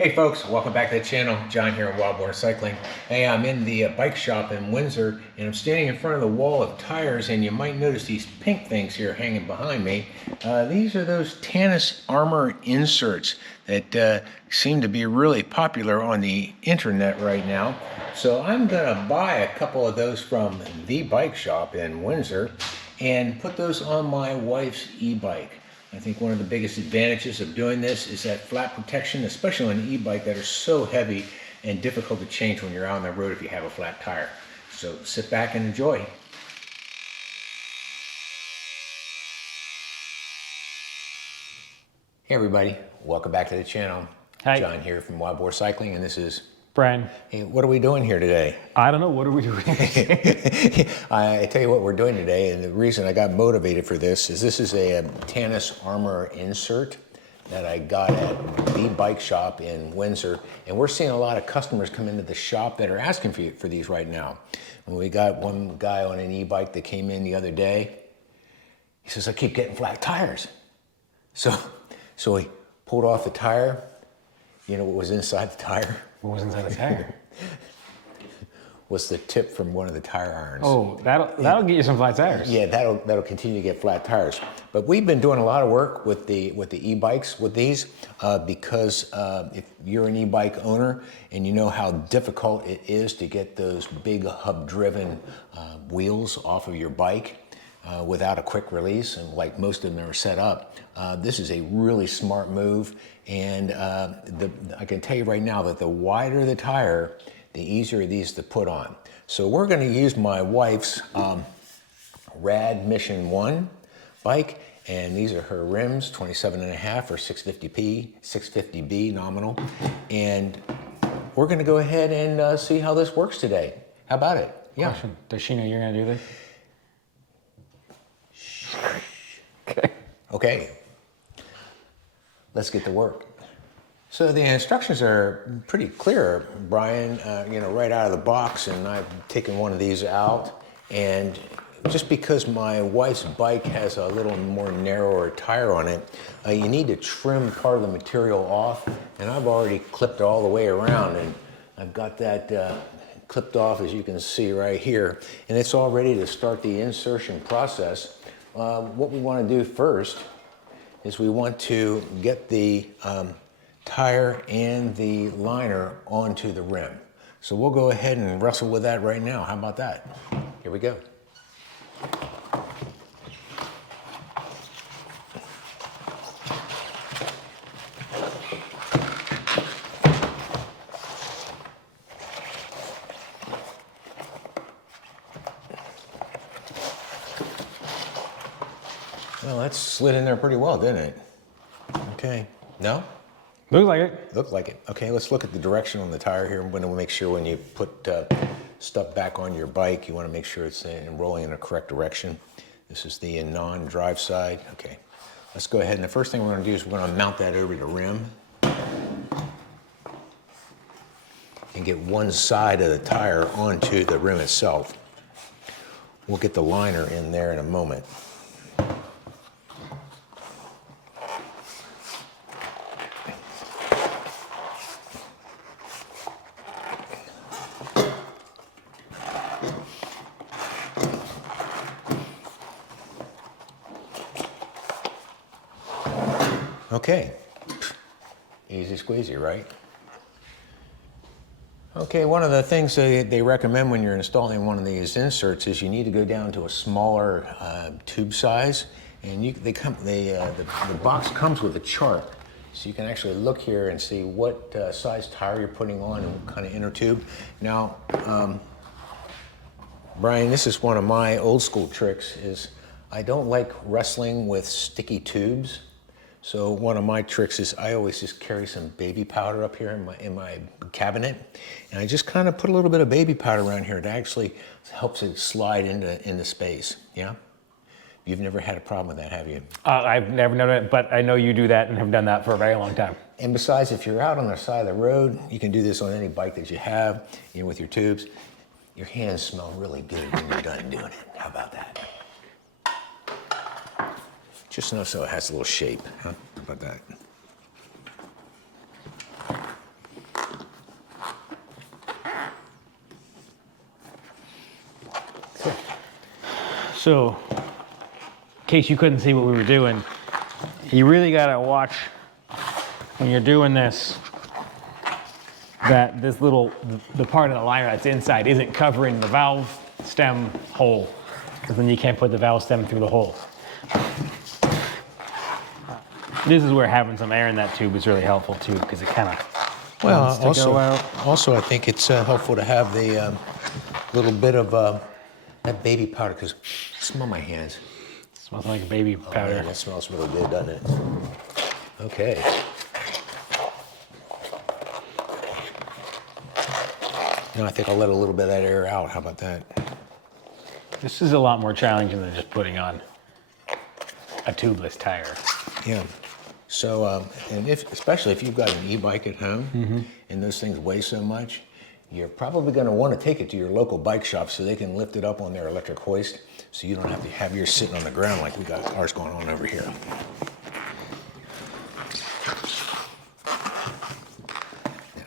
Hey folks, welcome back to the channel. John here in Boar Cycling. Hey, I'm in the bike shop in Windsor and I'm standing in front of the wall of tires, and you might notice these pink things here hanging behind me. These are those Tannus Armour inserts that seem to be really popular on the internet right now. So I'm gonna buy a couple of those from the bike shop in Windsor and put those on my wife's e-bike. I think one of the biggest advantages of doing this is that flat protection, especially on an e-bike that are so heavy and difficult to change when you're out on the road if you have a flat tire. So sit back and enjoy. Hey everybody, welcome back to the channel. Hi. John here from Boar Cycling, and this is Brian. Hey, what are we doing here today? I don't know, what are we doing? I tell you what we're doing today, and the reason I got motivated for this is a Tannus Armour insert that I got at the bike shop in Windsor, and we're seeing a lot of customers come into the shop that are asking for these right now. And we got one guy on an e-bike that came in the other day. He says, I keep getting flat tires. So he pulled off the tire. You know what was inside the tire? What was inside the tire? Was the tip from one of the tire irons. Oh, that'll get you some flat tires. Yeah, that'll continue to get flat tires. But we've been doing a lot of work with the e-bikes with these because if you're an e-bike owner and you know how difficult it is to get those big hub-driven wheels off of your bike without a quick release, and like most of them are set up, this is a really smart move. And I can tell you right now that the wider the tire, the easier these to put on. So we're going to use my wife's RAD Mission 1 bike, and these are her rims, 27.5 or 650B nominal. And we're going to go ahead and see how this works today. How about it? Yeah. Question. Does she know you're going to do this? Okay. Okay. Let's get to work. So the instructions are pretty clear, Brian, right out of the box, and I've taken one of these out, and just because my wife's bike has a little more narrower tire on it, you need to trim part of the material off, and I've already clipped it all the way around, and I've got that clipped off, as you can see right here, and it's all ready to start the insertion process. What we want to do first is we want to get the tire and the liner onto the rim. So we'll go ahead and wrestle with that right now. How about that? Here we go. Well, that slid in there pretty well, didn't it? Okay. No? Looks like it. Looked like it. Okay, let's look at the direction on the tire here. I'm going to make sure when you put stuff back on your bike, you want to make sure it's rolling in the correct direction. This is the non-drive side. Okay, let's go ahead, and the first thing we're going to do is we're going to mount that over the rim and get one side of the tire onto the rim itself. We'll get the liner in there in a moment. Okay, easy squeezy, right? Okay, one of the things they recommend when you're installing one of these inserts is you need to go down to a smaller tube size, and the box comes with a chart, so you can actually look here and see what size tire you're putting on and what kind of inner tube. Now, Brian, this is one of my old school tricks, is I don't like wrestling with sticky tubes. So one of my tricks is I always just carry some baby powder up here in my cabinet, and I just kind of put a little bit of baby powder around here. It actually helps it slide into space. Yeah, you've never had a problem with that, have you? I've never known it, but I know you do that and have done that for a very long time. And besides, if you're out on the side of the road, you can do this on any bike that you have, with your tubes. Your hands smell really good when you're done doing it. How about that? Just enough so it has a little shape. Huh? How about that? So, in case you couldn't see what we were doing, you really gotta watch when you're doing this, that this little, the part of the liner that's inside isn't covering the valve stem hole, because then you can't put the valve stem through the hole. This is where having some air in that tube is really helpful too, because it kind of also I think it's helpful to have the little bit of that baby powder, because smell my hands. Smells like baby powder. Man, that smells really good, doesn't it? Okay. Now I think I'll let a little bit of that air out. How about that? This is a lot more challenging than just putting on a tubeless tire. Yeah. So, and especially if you've got an e-bike at home and those things weigh so much, you're probably going to want to take it to your local bike shop so they can lift it up on their electric hoist, so you don't have to have yours sitting on the ground like we got ours going on over here.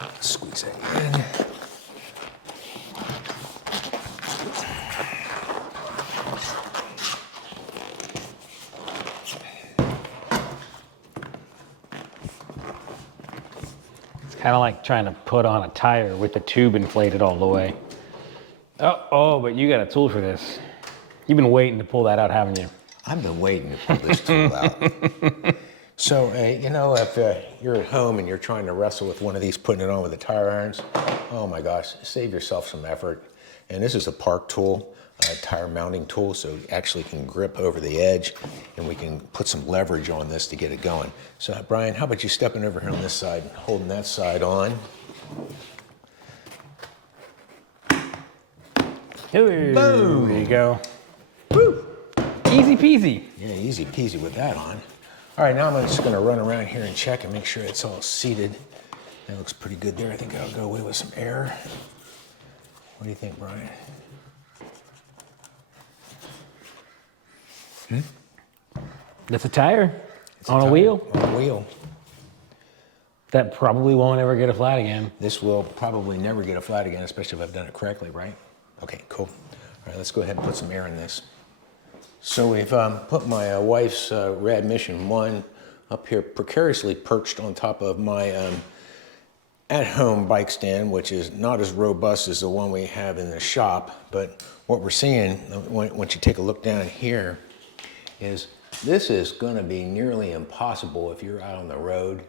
Now, squeeze that in. Kind of like trying to put on a tire with the tube inflated all the way. Oh, but you got a tool for this. You've been waiting to pull that out, haven't you? I've been waiting to pull this tool out. So, you know, if you're at home and you're trying to wrestle with one of these, putting it on with the tire irons, oh my gosh, save yourself some effort. And this is a park tool, a tire mounting tool, so you actually can grip over the edge, and we can put some leverage on this to get it going. So, Brian, how about you stepping over here on this side and holding that side on? Boom! There you go. Woo! Easy peasy. Yeah, easy peasy with that on. All right, now I'm just gonna run around here and check and make sure it's all seated. That looks pretty good there. I think I'll go away with some air. What do you think, Brian? That's a tire on a wheel. On a wheel. That probably won't ever get a flat again. This will probably never get a flat again, especially if I've done it correctly, right? Okay, cool. All right, let's go ahead and put some air in this. So we've put my wife's RAD Mission 1 up here precariously perched on top of my at-home bike stand, which is not as robust as the one we have in the shop. But what we're seeing, once you take a look down here, is this is going to be nearly impossible if you're out on the road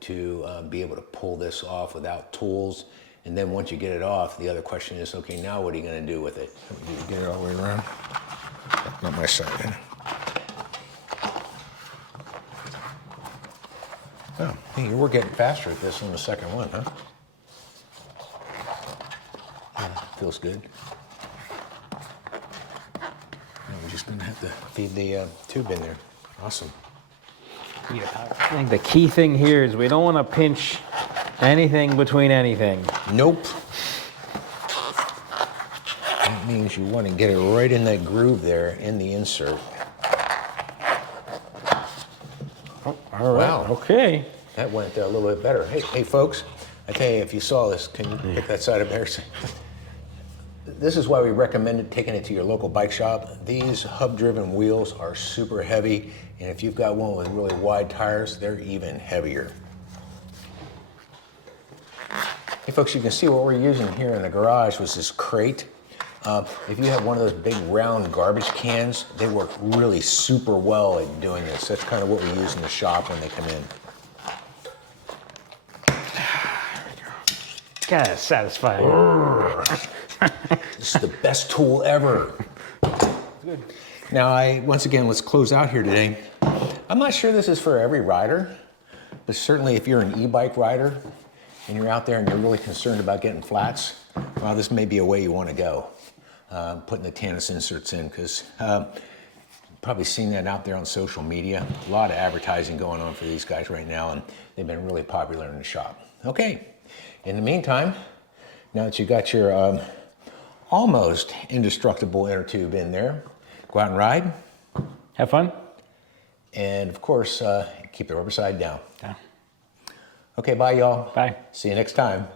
to be able to pull this off without tools. And then once you get it off, the other question is, okay, now what are you going to do with it? Get it all the way around? Not my side. Oh, hey, we're getting faster at this on the second one, huh? Yeah, feels good. Now we're just going to have to feed the tube in there. Awesome. I think the key thing here is we don't want to pinch anything between anything. Nope. That means you want to get it right in that groove there in the insert. Oh, all right. Wow. Okay. That went a little bit better. Hey, folks, I tell you, if you saw this, can you pick that side up there? This is why we recommend taking it to your local bike shop. These hub-driven wheels are super heavy, and if you've got one with really wide tires, they're even heavier. Hey folks, you can see what we're using here in the garage was this crate. If you have one of those big round garbage cans, they work really super well at doing this. That's kind of what we use in the shop when they come in. God, that's satisfying. This is the best tool ever. Good. Now, once again, let's close out here today. I'm not sure this is for every rider, but certainly if you're an e-bike rider and you're out there and you're really concerned about getting flats, well, this may be a way you want to go. Putting the Tannus inserts in, because probably seen that out there on social media. A lot of advertising going on for these guys right now, and they've been really popular in the shop. Okay, in the meantime, now that you got your almost indestructible inner tube in there, go out and ride. Have fun. And of course, keep the rubber side down. Yeah. Okay, bye y'all. Bye. See you next time.